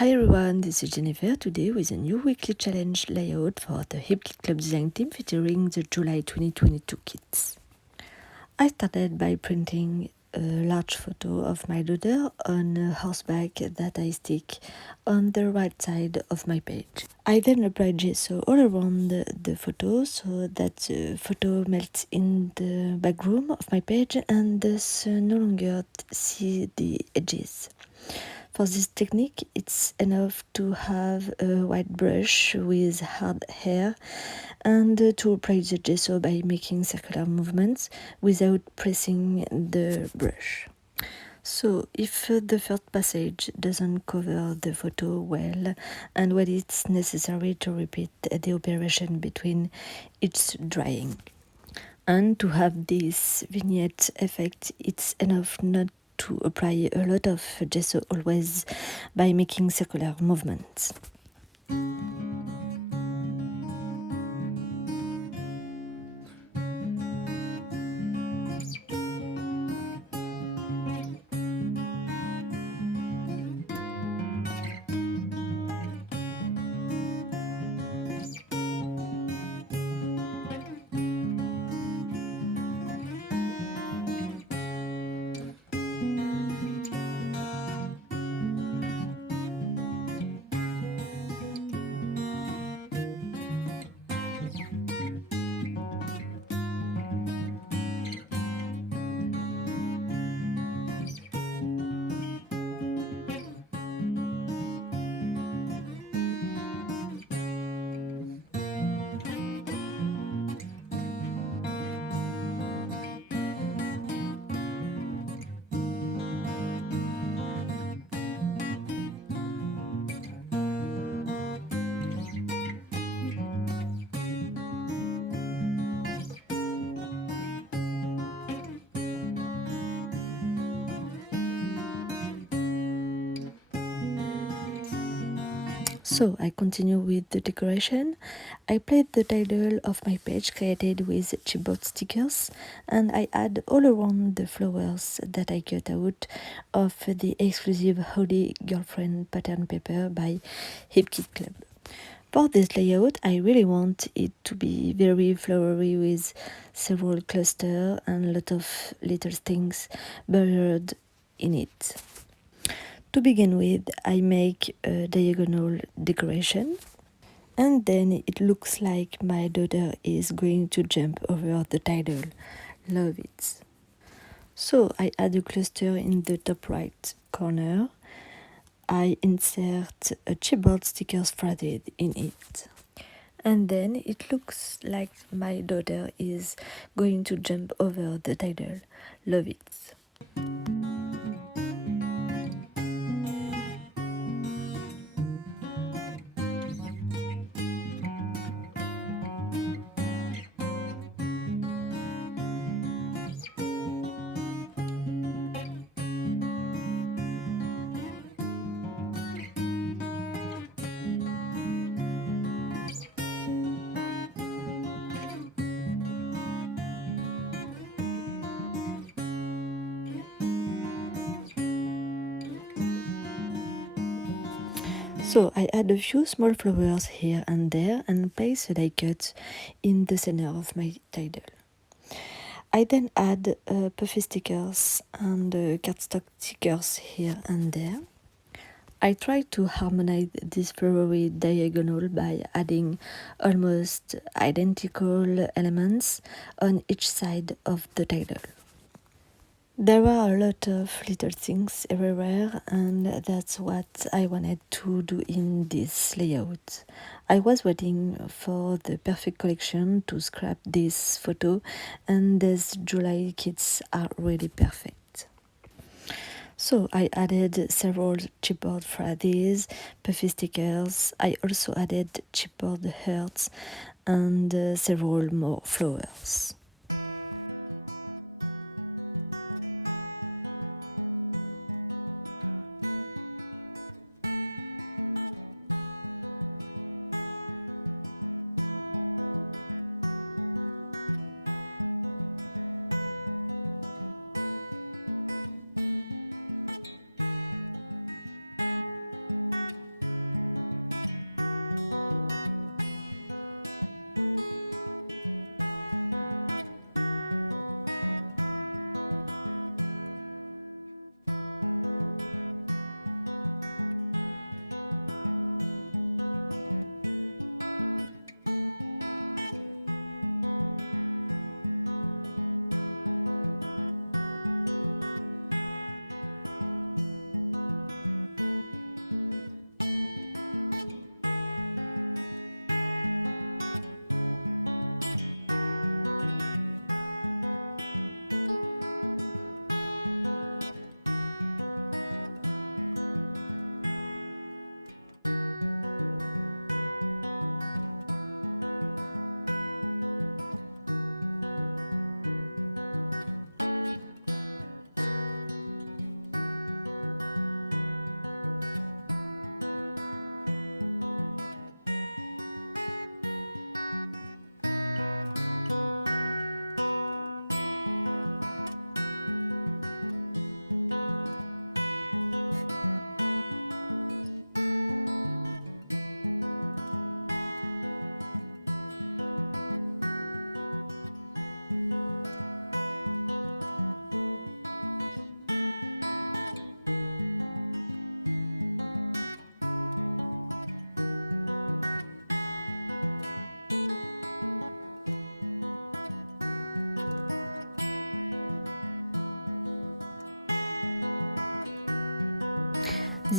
Hi everyone, this is Jennifer today with a new weekly challenge layout for the Hip Kit Club design team featuring the July 2022 kits. I started by printing a large photo of my daughter on a horseback that I stick on the right side of my page. I then applied gesso all around the photo so that the photo melts in the background of my page and thus no longer see the edges. For this technique, it's enough to have a white brush with hard hair and to apply the gesso by making circular movements without pressing the brush. So, if the first passage doesn't cover the photo well, and when it's necessary to repeat the operation between each drying. And to have this vignette effect, it's enough not to apply a lot of gesso always by making circular movements. So I continue with the decoration. I played the title of my page created with chipboard stickers and I add all around the flowers that I cut out of the exclusive Holy Girlfriend pattern paper by Hip Kit Club. For this layout, I really want it to be very flowery with several clusters and a lot of little things buried in it. To begin with, I make a diagonal decoration and then it looks like my daughter is going to jump over the title. Love it. So I add a cluster in the top right corner. I insert a chipboard sticker threaded in it. And then it looks like my daughter is going to jump over the title. Love it. So I add a few small flowers here and there and place a die cut in the center of my title. I then add puffy stickers and cardstock stickers here and there. I try to harmonize this flowery diagonal by adding almost identical elements on each side of the title. There are a lot of little things everywhere, and that's what I wanted to do in this layout. I was waiting for the perfect collection to scrap this photo, and these July kits are really perfect. So I added several chipboard threads, puffy stickers. I also added chipboard hearts and several more flowers.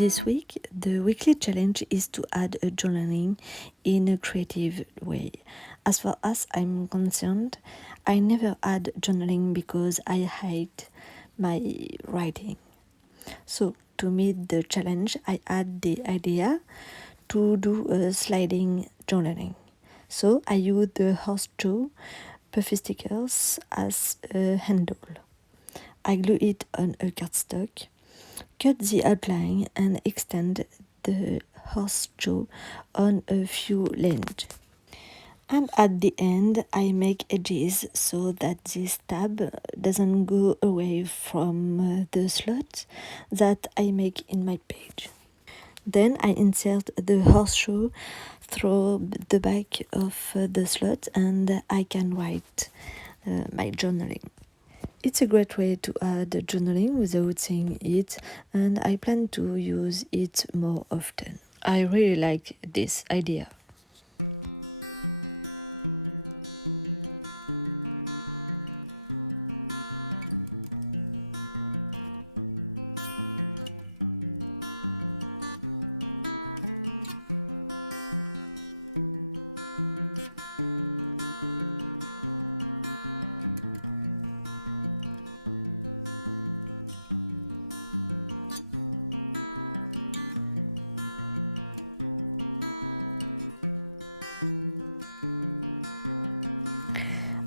This week, the weekly challenge is to add a journaling in a creative way. As far as I'm concerned, I never add journaling because I hate my writing. So, to meet the challenge, I add the idea to do a sliding journaling. So, I use the horseshoe puffy stickers as a handle. I glue it on a cardstock, cut the outline and extend the horseshoe on a few lines. And at the end, I make edges so that this tab doesn't go away from the slot that I make in my page. Then I insert the horseshoe through the back of the slot and I can write my journaling. It's a great way to add journaling without saying it, and I plan to use it more often. I really like this idea.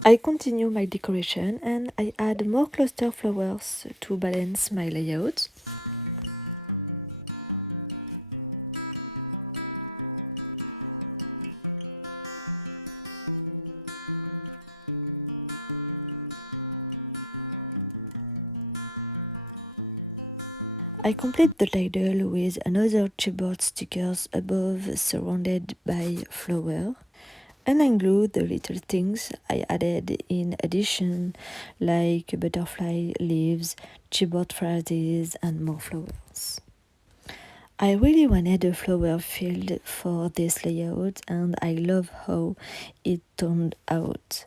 I continue my decoration and I add more cluster flowers to balance my layout. I complete the ladle with another chipboard stickers above surrounded by flower. And I glue the little things I added in addition, like butterfly leaves, chipboard phrases, and more flowers. I really wanted a flower field for this layout, and I love how it turned out.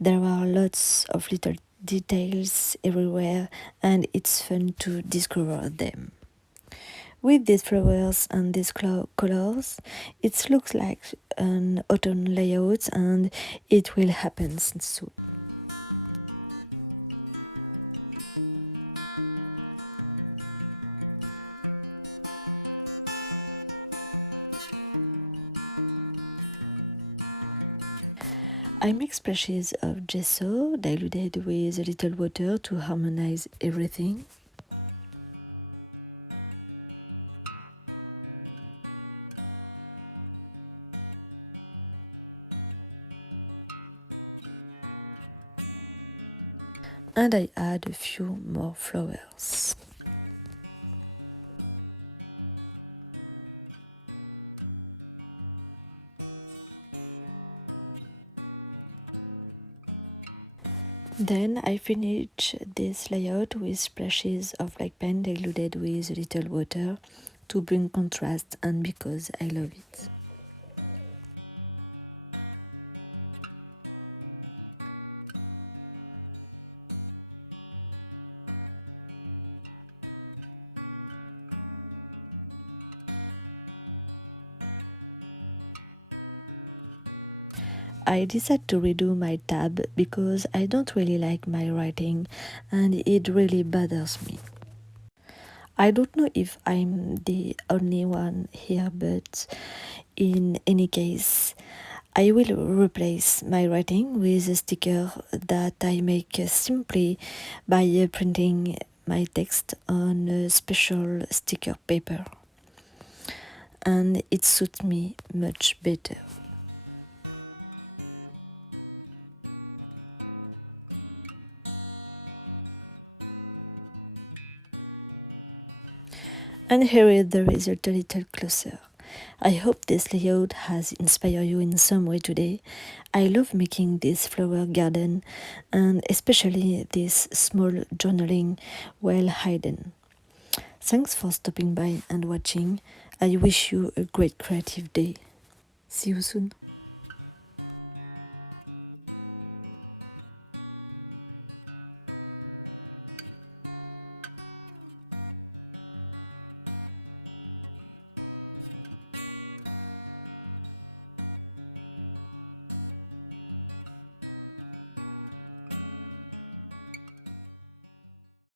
There are lots of little details everywhere, and it's fun to discover them. With these flowers and these colors, it looks like an autumn layout and it will happen soon. I make splashes of gesso diluted with a little water to harmonize everything. And I add a few more flowers. Then I finish this layout with splashes of black paint diluted with a little water to bring contrast and because I love it. I decided to redo my tab because I don't really like my writing and it really bothers me. I don't know if I'm the only one here, but in any case, I will replace my writing with a sticker that I make simply by printing my text on a special sticker paper. And it suits me much better. And here is the result a little closer. I hope this layout has inspired you in some way today. I love making this flower garden and especially this small journaling well hidden. Thanks for stopping by and watching. I wish you a great creative day. See you soon.